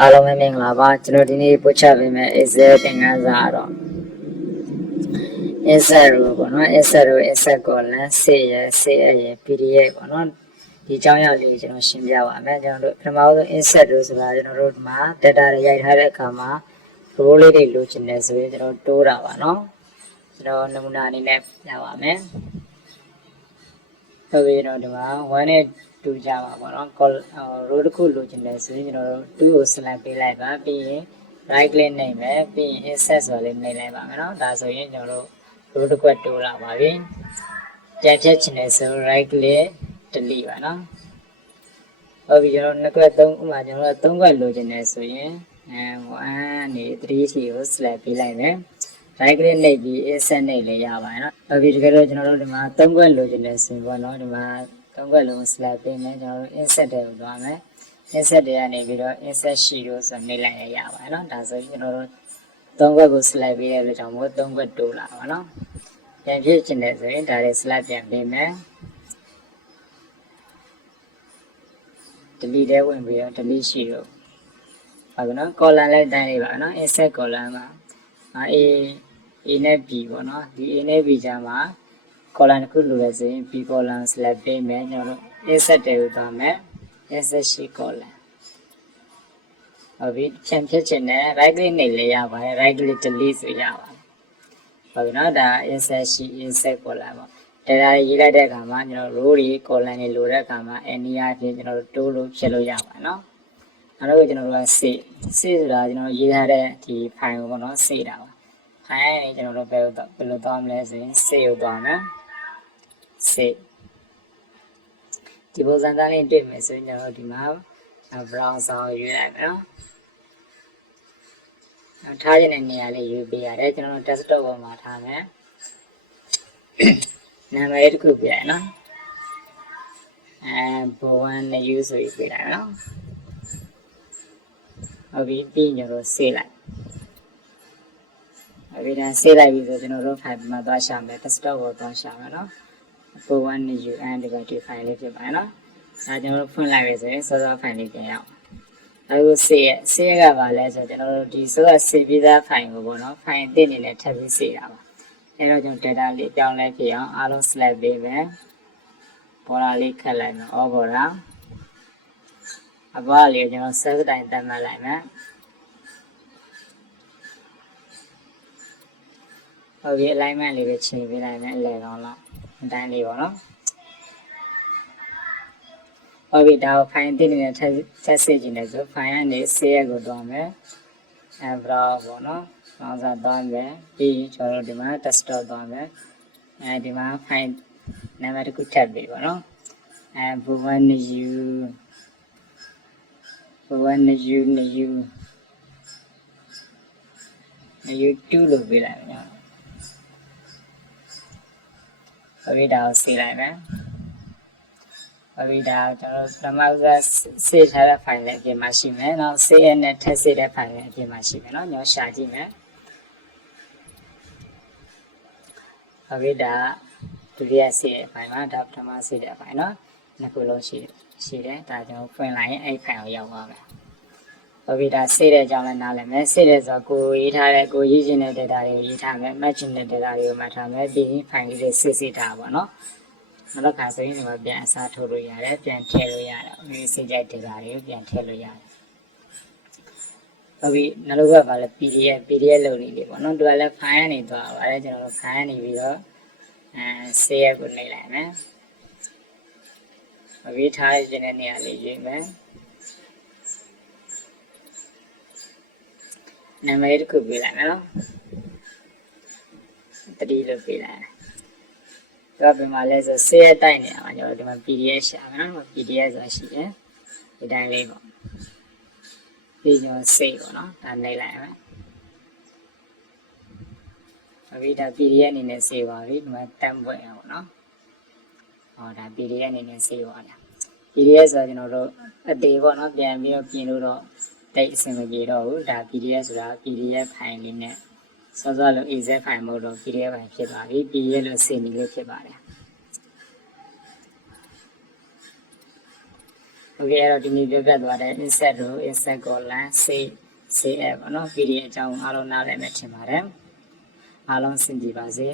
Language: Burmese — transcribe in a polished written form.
အားလုံးပဲမင်္ဂလာပါကျွန်တော်ဒီနေ့ပို့ချပေးမယ် Excel သင်ခန်းစာတော့ Insert row ပေါ့နော် Insert row Insert column စေရစေရ PDF ပေါ့နော်ဒီအကြောင်းအရာလေးကျွန်တော်ရှင်းပြပါမယ်ကျွန်တော်တို့ပထမဆုံး Insert row ဆိုတာကျွန်တော်တို့ဒီမှာ data တွေရိုက်ထားတဲ့အခါမှာ row လေးတွေလိုချင်တယ်ဆိုရင်ကျွန်တော်တိုးတာပါနော်ကျွန်တော်နမူနာအနေနဲ့ပြပါမယ်ဟုတ်ပြီကျွန်တော်ဒီမှာ1နဲ့2ကြပါပေါ့နော် row တစ်ခုလိုချင်တယ်ဆိုရင်ကျွန်တော်တို့2ကို select ပေးလိုက်ပါပြီးရင် right click နှိပ်မယ်ပြီးရင် insert ဆိုလေးနှိပ်လိုက်ပါမယ်နော်ဒါဆိုရင်ကျွန်တော်တို့ row တစ်ခွက်တိုးလာပါပြီပြန်ဖြတ်ချင်တယ်ဆို right click delete ပါနော်ဟုတ်ပြီကျွန်တော်နှစ်ခွက်3ဥမာကျွန်တော်တို့3ခွက်လိုချင်တယ်ဆိုရင်1နေ3စီကို select ပေးလိုက်မယ် right click နှိပ်ပြီး insert နှိပ်လေးရပါတယ်နော်ဟုတ်ပြီတကယ်လို့ကျွန်တော်တို့ဒီမှာ3ခွက်လိုချင်တယ်ဆိုရင်ပေါ့နော်ဒီမှာ3ခွက်လုံး select ပေးမယ်ကျွန်တော်တို့ insert တွေကိုသွားမယ် insert တွေကနေပြီးတော့ insert sheet ကိုဆိုနှိပ်လိုက်ရပါတယ်နော်ဒါဆိုရင်ကျွန်တော်တို့3ခွက်ကို select ပေးတဲ့အတွက်ကြောင့်မို့3ခွက်တိုးလာပါနော်ပြန်ဖြစ်ချင်တယ်ဆိုရင်ဒါတွေ select ပြန်ပေးမယ် delete တဲ့ဝင်ပြီးတော့ delete sheet ကိုဟုတ်ကဲ့နော် column လိုက်တိုင်းလေးပါနော် insert column မှာA နဲ့ B ပေါ့နော်ဒီ A နဲ့ B ကြားမှာ column တစ်ခုလိုရဆိုရင် B column select ပေးမယ်ကျွန်တော်တို့ insert တွေကိုသွားမယ် insert sheet column ဟုတ်ပြီပြန်ဖြစ်ချင်တယ် right click နှိပ်လဲရပါတယ် right click delete ဆိုရပါတယ်ဟုတ်ပြီနော်ဒါ insert sheet insert column ပေါ့ data တွေရေးလိုက်တဲ့အခါမှာကျွန်တော် row တွေ column တွေလိုတဲ့အခါမှာ any အဖြစ်ကျွန်တော်တို့တိုးလို့ဖြစ်လို့ရပါတယ်နော်နောက်တော့ကျွန်တော်တို့က save ဆိုတာကျွန်တော်ရေးထားတဲ့ဒီ file ကိုပေါ့နော် save တာပါ file နဲ့ကျွန်တော်တို့ဘယ်လိုသွားမလဲဆိုရင် save ကိုသွားမယ် save ဒီပုံစံသားလေးတွေ့မယ်ဆိုရင်ကျွန်တော်တို့ဒီမှာ browser ကိုရွေးလိုက်မယ်နော်ထားခြင်းတဲ့နေရာလေးရွေးပေးရတယ်ကျွန်တော်တို့ desktop ပေါ်မှာထားမယ်နာမည်လေးတစ်ခုပြရအောင်နော်ဘ1နဲ့ use ဆိုပြီးပြလိုက်နော်ဟုတ်ပြီပြီးရင်ကျွန်တော်တို့ save လိုက်ဟုတ်ပြီဒါ save လိုက်ပြီဆိုကျွန်တော်တို့ file မှာသွားရှာမယ် desktop ကိုသွားရှာမယ်နော်ဘ1နဲ့ un ဒီကဒီ file လေးဖြစ်ပါတယ်နော်ဒါကျွန်တော်တို့ဖွင့်လိုက်ပြီဆိုရင် server file လေးပြန်ရအောင်အခု save ကပါလဲဆိုတော့ကျွန်တော်တို့ဒီ server save ပြီးသား file ကိုပေါ့နော် file အသစ်အနေနဲ့ထပ်ပြီး save တာပါအဲ့တော့ကျွန်တော် data လေးပြောင်းလဲပြအောင်အားလုံး select ပေးမယ် border လေးခတ်လိုက်မယ် all border အပွားလေးကျွန်တော် size တိုင်းသတ်မှတ်လိုက်မယ်ဟုတ်ပြီ alignment လေးပဲချိန်ပေးလိုက်မယ်အလဲကောင်းလောက်အတိုင်းလေးပေါ့နော်ဟုတ်ပြီဒါကို file အသစ်အနေနဲ့ထပ် save ခြင်းနဲ့ဆို file ကနေ save ကိုသွားမယ်browse ပေါ့နော် browser သွားမယ်ပြီးကျွန်တော်တို့ဒီမှာ desktop သွားမယ်ဒီမှာ file နာမည်တစ်ခုထပ်ပေးပါနော်ဘ1 new 2လို့ပေးလိုက်မယ်နော်ဟုတ်ပြီဒါကို save လိုက်မယ်ဟုတ်ပြီဒါကျွန်တော်ပထမဦးစား save ထားတဲ့ file လေးအပြင်မှာရှိမယ်နောက် save နဲ့ ထပ် save တဲ့ file လေးအပြင်မှာရှိမယ်နော်ကျွန်တော်ရှာကြည့်မယ်ဟုတ်ပြီဒါဒုတိယ save တဲ့ file မှာဒါပထမ save တဲ့ file နော်နှစ်ခုလုံးရှိတယ်ဒါကျွန်တော်ဖွင့်လိုက်ရင်အဲ့ file ကိုရောက်သွားမယ်ဟုတ်ပြီဒါ save တဲ့အကြောင်းလည်းနားလည်မယ် save တဲ့ဆိုတော့ကိုရေးထားတဲ့ကိုရေးခြင်းတဲ့ data တွေကိုရေးထားမယ် match တဲ့ data တွေကိုမှတ်ထားမယ်ပြီးရင် file လေးတွေ save ထားပါနော်နောက်တစ်ခါဆိုရင်ဒီမှာပြန်အစားထိုးလို့ရတယ်ပြန်ထည့်လို့ရတယ်ဒီစိတ်ကြိုက် data တွေကိုပြန်ထည့်လို့ရတယ်ဟုတ်ပြီနောက်တစ်ခုကဘာလဲ PDF လုပ်နေလေးပေါ့နော်သူကလည်း file ကနေသွားပါတယ်ကျွန်တော်တို့ file နေပြီးတော့save ကိုနှိပ်လိုက်မယ်ဟုတ်ပြီထားခြင်းတဲ့နေရာလေးရွေးမယ်နာမည်တစ်ခုပေးလိုက်မယ်နော်3လို့ပေးလိုက်တော့ပြန်มาလဲဆို save တိုက်နေရမှာကျွန်တော်ဒီမှာ PDF ရှာမယ်နော် PDF ဆိုတာရှိတယ်ဒီတိုင်းလေးပေါ့ပြီးကျွန်တော် save ပေါ့နော်ဒါနှိပ်လိုက်ရမယ်အခုဒါ PDF အနေနဲ့ save ပါပြီဒီမှာ10ပွင့်ရပေါ့နော်ဟောဒါ PDF အနေနဲ့ save ပါလား PDF ဆိုတော့ကျွန်တော်တို့အသေးပေါ့နော်ပြန်ပြီးတော့ပြင်လို့တော့တိတ်အဆင်မပြေတော့ဘူးဒါ PDF ဆိုတာ PDF file လေးနဲ့စောစောလို့ exe file မဟုတ်တော့ PDF file ဖြစ်သွားပြီ PDF လို့ save နေလို့ဖြစ်ပါတယ် Okay အဲ့တော့ဒီနေ့ပြောပြသွားတဲ့ insect တို့ insect colon say ပေါ့နော် PDF အကြောင်းအားလုံးနားလည်မယ်ထင်ပါတယ်အားလုံးစင်ကြပါစေ